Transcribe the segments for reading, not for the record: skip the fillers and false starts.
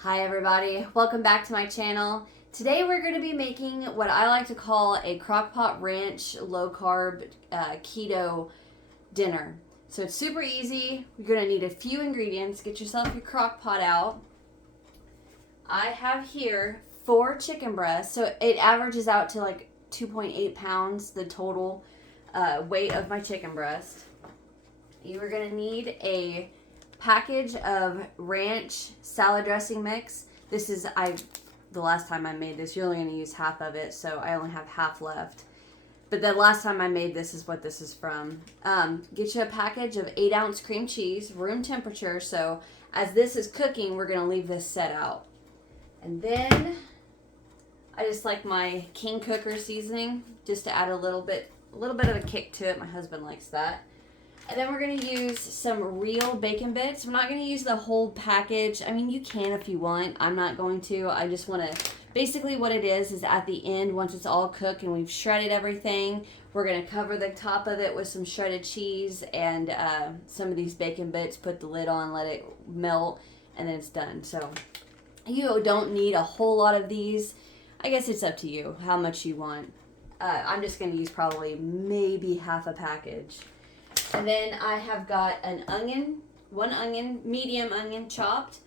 Hi everybody, welcome back to my channel. Today we're going to be making what I like to call a Crockpot Ranch low carb keto dinner. So it's super easy. You're going to need a few ingredients. Get yourself your crock pot out. I have here 4 chicken breasts, so it averages out to like 2.8 pounds, the total weight of my chicken breast. You are going to need a package of ranch salad dressing mix. This is the last time I made this, you're only going to use half of it, so I only have half left. But the last time I made this is what this is from. Get you a package of 8-ounce cream cheese, room temperature, so as this is cooking, we're going to leave this set out. And then I just like my King Cooker seasoning, just to add a little bit of a kick to it. My husband likes that. And then we're going to use some real bacon bits. I'm not going to use the whole package. I mean, you can if you want. I'm not going to. I just want to, basically what it is at the end, once it's all cooked and we've shredded everything, we're going to cover the top of it with some shredded cheese and some of these bacon bits, put the lid on, let it melt, and then it's done. So you don't need a whole lot of these. I guess it's up to you how much you want. I'm just going to use probably maybe half a package. And then I have got an onion, 1 onion, medium onion chopped.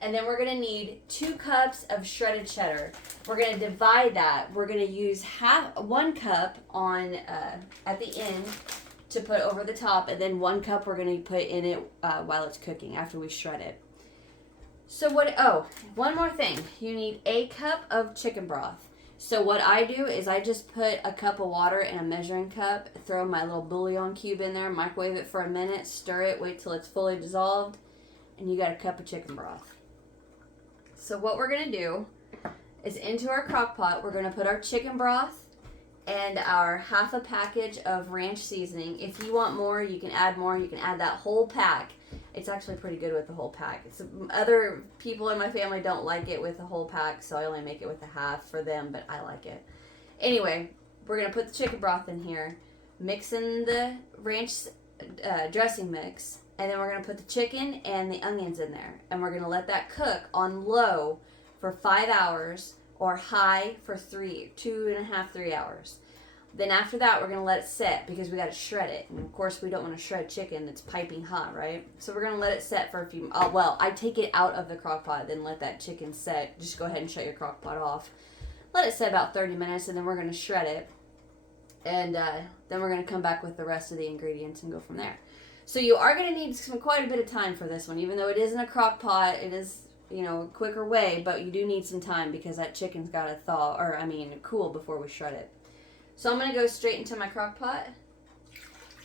And then we're going to need 2 cups of shredded cheddar. We're going to divide that. We're going to use 1 cup on at the end to put over the top. And then 1 cup we're going to put in it while it's cooking after we shred it. So one more thing. You need a cup of chicken broth. So what I do is I just put a cup of water in a measuring cup, throw my little bouillon cube in there, microwave it for a minute, stir it, wait till it's fully dissolved, and you got a cup of chicken broth. So what we're going to do is into our crock pot, we're going to put our chicken broth and our half a package of ranch seasoning. If you want more, you can add more. You can add that whole pack. It's actually pretty good with the whole pack. Other people in my family don't like it with the whole pack, so I only make it with the half for them, but I like it. Anyway, we're going to put the chicken broth in here, mix in the ranch dressing mix, and then we're going to put the chicken and the onions in there. And we're going to let that cook on low for 5 hours or high for 2.5, 3 hours. Then after that, we're going to let it set because we got to shred it. And of course, we don't want to shred chicken that's piping hot, right? So we're going to let it set for a few, I take it out of the crock pot, then let that chicken set. Just go ahead and shut your crock pot off. Let it set about 30 minutes, and then we're going to shred it. And then we're going to come back with the rest of the ingredients and go from there. So you are going to need quite a bit of time for this one. Even though it isn't a crock pot, it is, a quicker way, but you do need some time because that chicken's got to cool before we shred it. So I'm going to go straight into my crock pot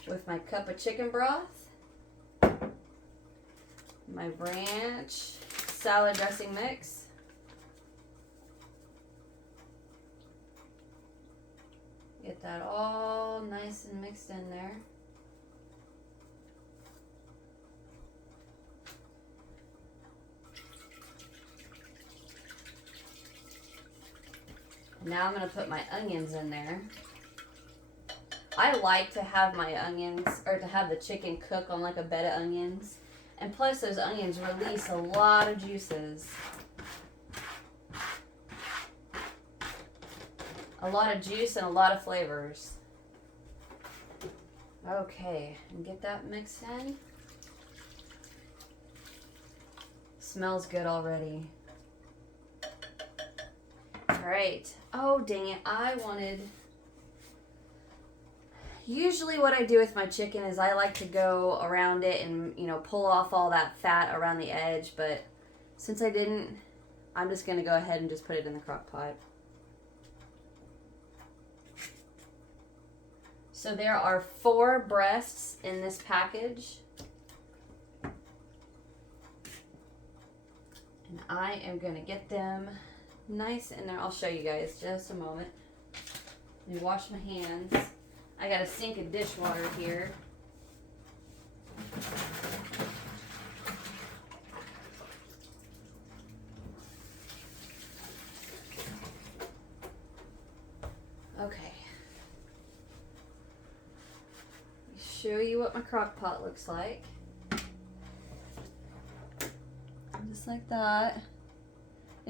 with my cup of chicken broth, my ranch salad dressing mix, get that all nice and mixed in there. Now I'm going to put my onions in there. I like to have my onions, or to have the chicken cook on like a bed of onions. And plus those onions release a lot of juices. A lot of juice and a lot of flavors. Okay, and get that mixed in. Smells good already. Alright. Oh, dang it. Usually what I do with my chicken is I like to go around it and, pull off all that fat around the edge. But since I didn't, I'm just going to go ahead and just put it in the crock pot. So there are 4 breasts in this package. And I am going to get them nice in there. I'll show you guys just a moment. Let me wash my hands. I got a sink of dishwater here. Okay. Show you what my crock pot looks like. Just like that.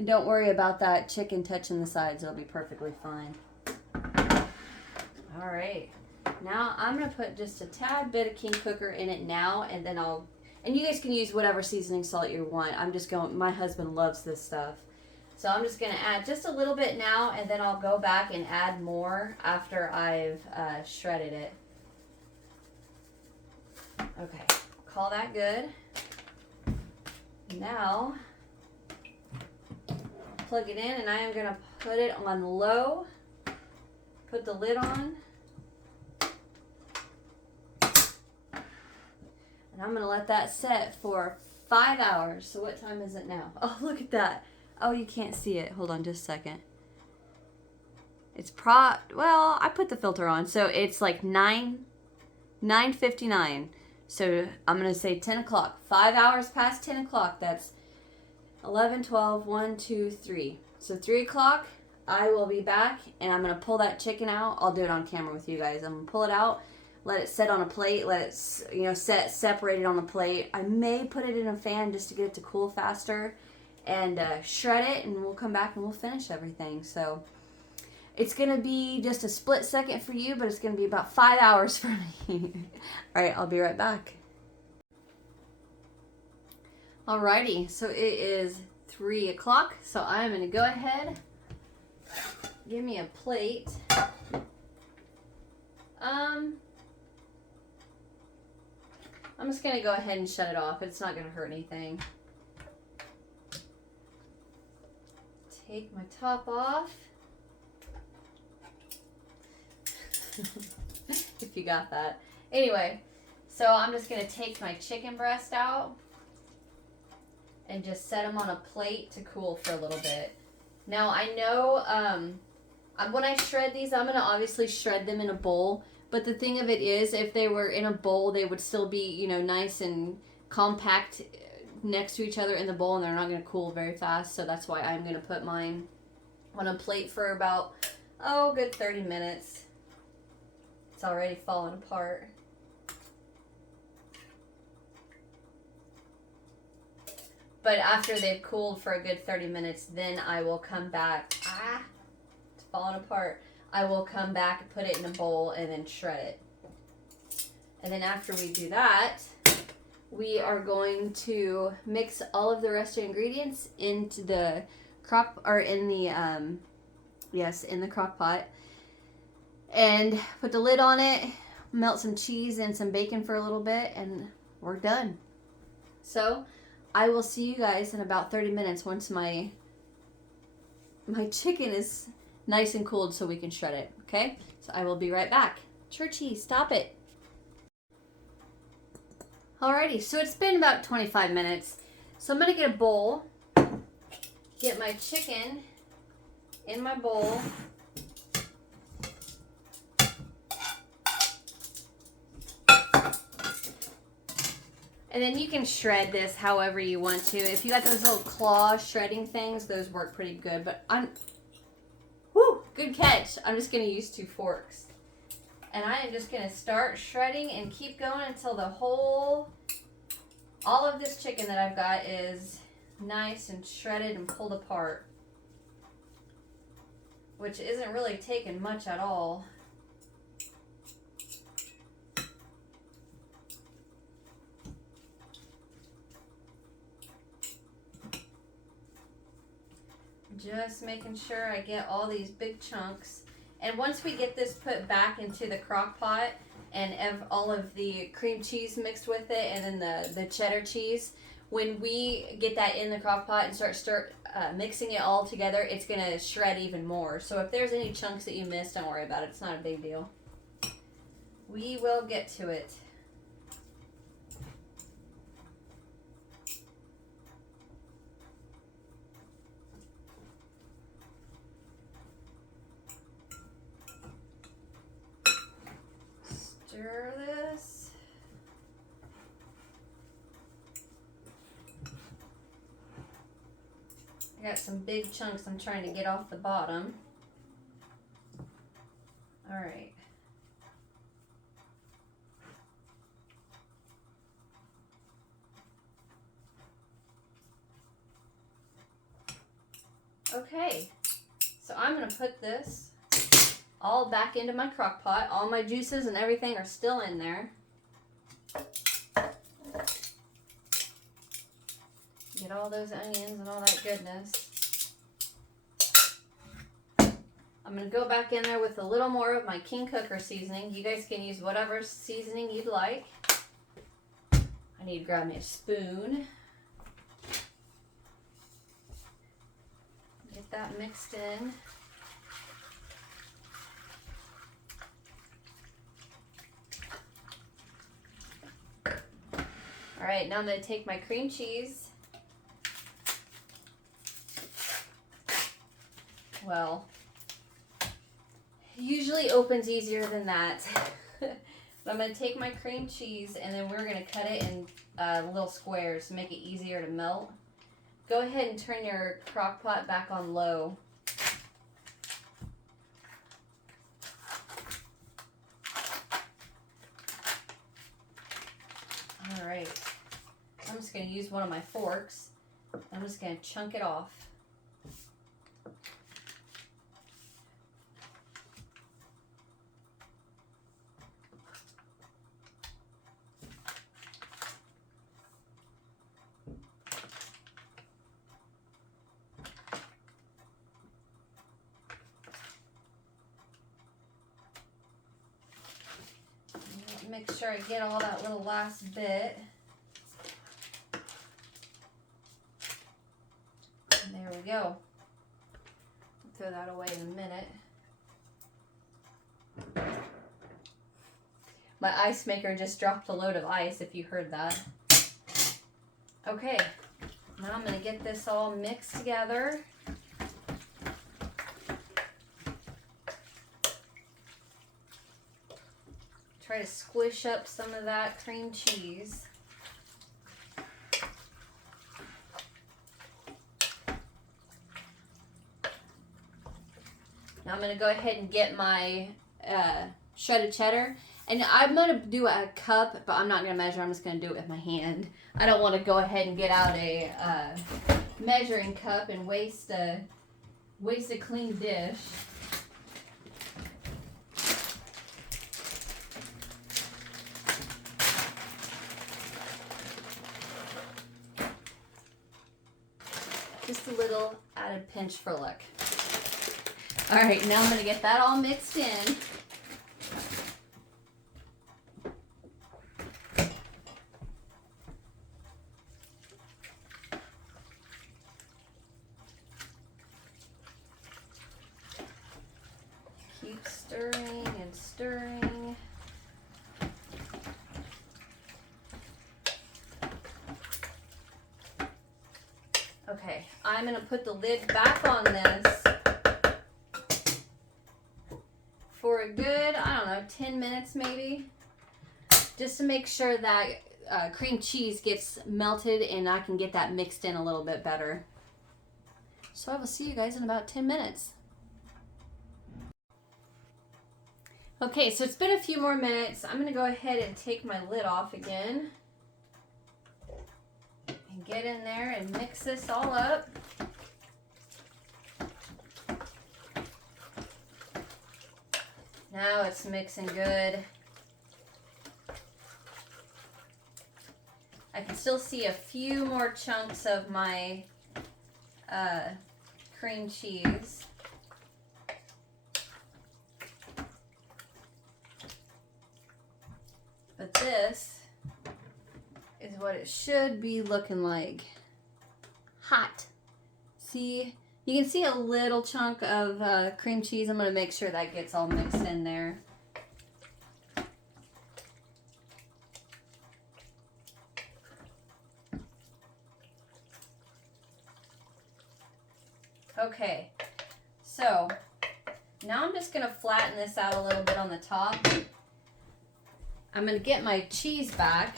And don't worry about that chicken touching the sides. It'll be perfectly fine. All right. Now I'm going to put just a tad bit of king cooker in it now, and then and you guys can use whatever seasoning salt you want. I'm just going, my husband loves this stuff. So I'm just going to add just a little bit now, and then I'll go back and add more after I've shredded it. Okay, call that good. Now, plug it in, and I am going to put it on low. Put the lid on. And I'm going to let that set for 5 hours. So what time is it now? Oh, look at that. Oh, you can't see it. Hold on just a second. It's well, I put the filter on. So it's like 9:59. So I'm going to say 10 o'clock. 5 hours past 10 o'clock. That's 11, 12, 1, 2, 3. So 3 o'clock, I will be back, and I'm going to pull that chicken out. I'll do it on camera with you guys. I'm going to pull it out, let it set on a plate, let it, set separated on the plate. I may put it in a fan just to get it to cool faster, and shred it, and we'll come back and we'll finish everything. So it's going to be just a split second for you, but it's going to be about 5 hours for me. All right, I'll be right back. Alrighty, so it is 3 o'clock, so I'm going to go ahead, give me a plate. I'm just going to go ahead and shut it off. It's not going to hurt anything. Take my top off. If you got that. Anyway, so I'm just going to take my chicken breast out and just set them on a plate to cool for a little bit. Now I know when I shred these, I'm going to obviously shred them in a bowl. But the thing of it is, if they were in a bowl, they would still be, nice and compact next to each other in the bowl, and they're not going to cool very fast. So that's why I'm going to put mine on a plate for about, good 30 minutes. It's already falling apart. But after they've cooled for a good 30 minutes, then I will come back. It's falling apart. I will come back and put it in a bowl and then shred it. And then after we do that, we are going to mix all of the rest of the ingredients into the in the crock pot. And put the lid on it, melt some cheese and some bacon for a little bit, and we're done. So I will see you guys in about 30 minutes once my chicken is nice and cooled so we can shred it, okay? So I will be right back. Churchy, stop it. Alrighty, so it's been about 25 minutes. So I'm going to get a bowl, get my chicken in my bowl. And then you can shred this however you want to. If you got those little claw shredding things, those work pretty good. But good catch. I'm just going to use 2 forks. And I am just going to start shredding and keep going until all of this chicken that I've got is nice and shredded and pulled apart. Which isn't really taking much at all. Just making sure I get all these big chunks. And once we get this put back into the crock pot and all of the cream cheese mixed with it and then the cheddar cheese, when we get that in the crock pot and start mixing it all together, it's going to shred even more. So if there's any chunks that you missed, don't worry about it. It's not a big deal. We will get to it. Stir this. I got some big chunks I'm trying to get off the bottom. All right. Okay, so I'm gonna put this all back into my crock pot. All my juices and everything are still in there. Get all those onions and all that goodness. I'm going to go back in there with a little more of my King Cooker seasoning. You guys can use whatever seasoning you'd like. I need to grab me a spoon. Get that mixed in. All right, now I'm going to take my cream cheese. Well, usually opens easier than that. But I'm going to take my cream cheese and then we're going to cut it in little squares to make it easier to melt. Go ahead and turn your crock pot back on low. All right. I'm just going to use one of my forks. I'm just going to chunk it off. Make sure I get all that little last bit. And there we go. Throw that away in a minute. My ice maker just dropped a load of ice, if you heard that. Okay, now I'm going to get this all mixed together. Try to squish up some of that cream cheese. Now I'm going to go ahead and get my shredded cheddar. And I'm going to do a cup, but I'm not going to measure. I'm just going to do it with my hand. I don't want to go ahead and get out a measuring cup and waste a clean dish. Just a little added pinch for luck. All right, now I'm going to get that all mixed in. Keep stirring and stirring. Okay, I'm going to put the lid back on this for a good, I don't know, 10 minutes maybe. Just to make sure that cream cheese gets melted and I can get that mixed in a little bit better. So I will see you guys in about 10 minutes. Okay, so it's been a few more minutes. I'm going to go ahead and take my lid off again. And get in there and mix this all up. Now it's mixing good. I can still see a few more chunks of my cream cheese. But this is what it should be looking like. Hot. See, you can see a little chunk of cream cheese. I'm going to make sure that gets all mixed in there. Okay, so now I'm just going to flatten this out a little bit on the top. I'm going to get my cheese back.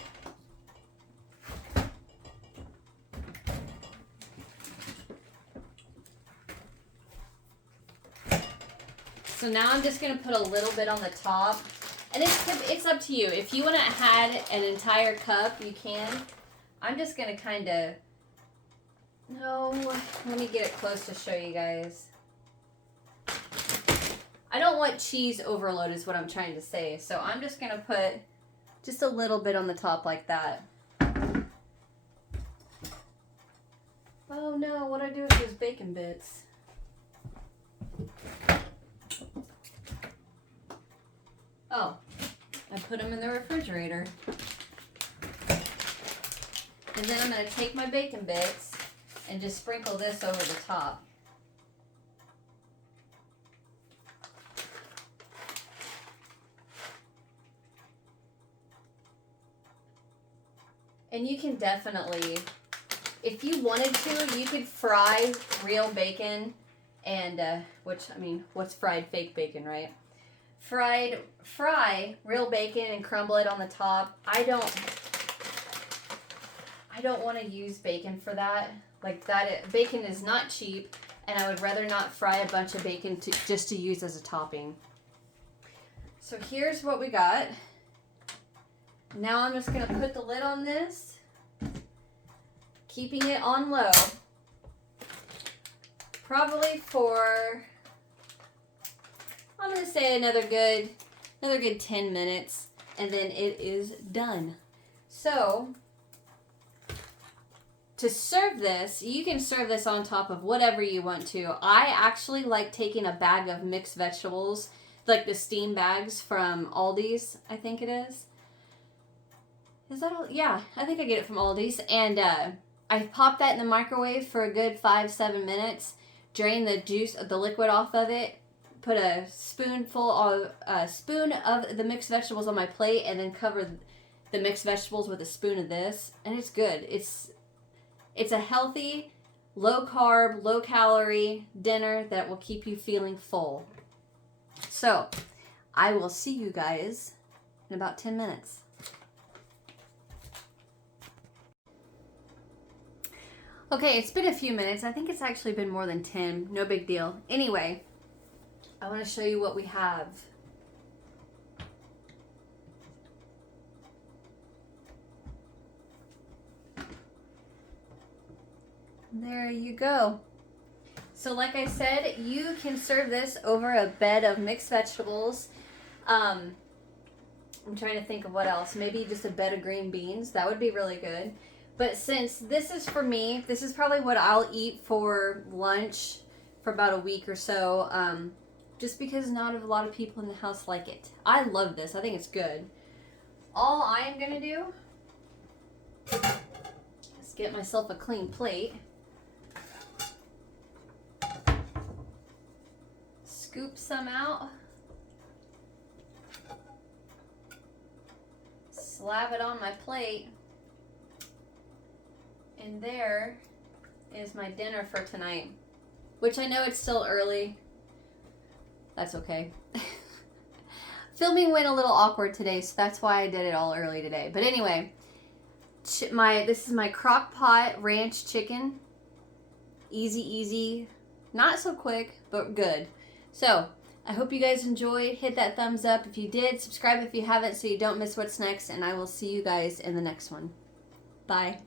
So now I'm just going to put a little bit on the top. And it's up to you. If you want to add an entire cup, you can. I'm just going to kind of No, let me get it close to show you guys. I don't want cheese overload is what I'm trying to say. So I'm just going to put just a little bit on the top like that. Oh no, what do I do with those bacon bits? Oh, I put them in the refrigerator. And then I'm going to take my bacon bits and just sprinkle this over the top. And you can definitely, if you wanted to, you could fry real bacon and, which, I mean, what's fried? Fake bacon, right? Fry real bacon and crumble it on the top. I don't want to use bacon for that. Like that, bacon is not cheap, and I would rather not fry a bunch of bacon just to use as a topping. So here's what we got. Now I'm just going to put the lid on this, keeping it on low, probably for, I'm going to say another good 10 minutes, and then it is done. So, to serve this, you can serve this on top of whatever you want to. I actually like taking a bag of mixed vegetables, like the steam bags from Aldi's, I think it is. Is that all? Yeah, I think I get it from Aldi's. And I pop that in the microwave for a good 5-7 minutes. Drain the juice, the liquid off of it. Put a spoon of the mixed vegetables on my plate, and then cover the mixed vegetables with a spoon of this. And it's good. It's a healthy, low carb, low calorie dinner that will keep you feeling full. So, I will see you guys in about 10 minutes. Okay, it's been a few minutes. I think it's actually been more than 10. No big deal. Anyway, I want to show you what we have. There you go. So like I said, you can serve this over a bed of mixed vegetables. I'm trying to think of what else. Maybe just a bed of green beans. That would be really good. But since this is for me, this is probably what I'll eat for lunch for about a week or so. Just because not a lot of people in the house like it. I love this. I think it's good. All I am going to do is get myself a clean plate. Scoop some out. Slap it on my plate. And there is my dinner for tonight. Which I know it's still early. That's okay. Filming went a little awkward today, so that's why I did it all early today. But anyway, this is my Crockpot ranch chicken. Easy, not so quick, but good. So, I hope you guys enjoyed. Hit that thumbs up if you did. Subscribe if you haven't so you don't miss what's next. And I will see you guys in the next one. Bye.